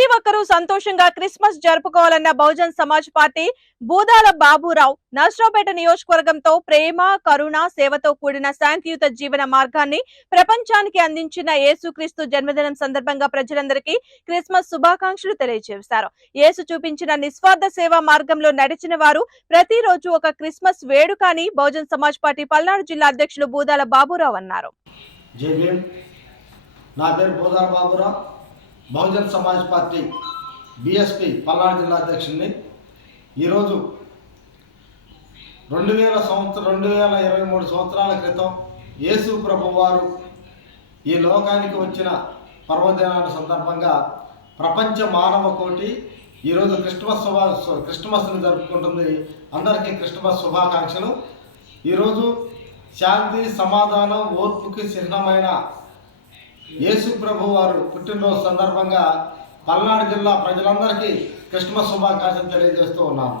సంతోషంగా క్రిస్మస్ జరుపుకోవాలన్న బహుజన్ సమాజ్ పార్టీ బూదాల బాబురావు నర్సరావుపేట నియోజకవర్గంతో ప్రేమ కరుణ సేవతో కూడిన శాంతియుత జీవన మార్గాన్ని ప్రపంచానికి అందించిన యేసుక్రీస్తు జన్మదినం సందర్భంగా ప్రజలందరికీ క్రిస్మస్ శుభాకాంక్షలు తెలియజేశారు. యేసు చూపించిన నిస్వార్థ సేవా మార్గంలో నడిచిన వారు ప్రతిరోజు ఒక క్రిస్మస్ వేడుక అని బహుజన్ సమాజ్ పార్టీ పల్నాడు జిల్లా అధ్యక్షులు బూదాల బాబురావు అన్నారు. నా పేరు బోదార బాబురావు. బహుజన్ సమాజ్ పార్టీ బిఎస్పి పల్నాడు జిల్లా అధ్యక్షుడిని. ఈరోజు రెండు వేల సంవత్సరం రెండు వేల ఇరవై మూడు సంవత్సరాల క్రితం యేసు ప్రభు వారు ఈ లోకానికి వచ్చిన పర్వదినాల సందర్భంగా ప్రపంచ మానవ కోటి ఈరోజు క్రిస్మస్ శుభ క్రిస్మస్ని జరుపుకుంటుంది. అందరికీ క్రిస్మస్ శుభాకాంక్షలు. ఈరోజు శాంతి సమాధానం ఓర్పుకి చిహ్నమైన యేసు ప్రభు వారు పుట్టినరోజు సందర్భంగా పల్నాడు జిల్లా ప్రజలందరికీ క్రిస్మస్ శుభాకాంక్షలు తెలియజేస్తూ ఉన్నాను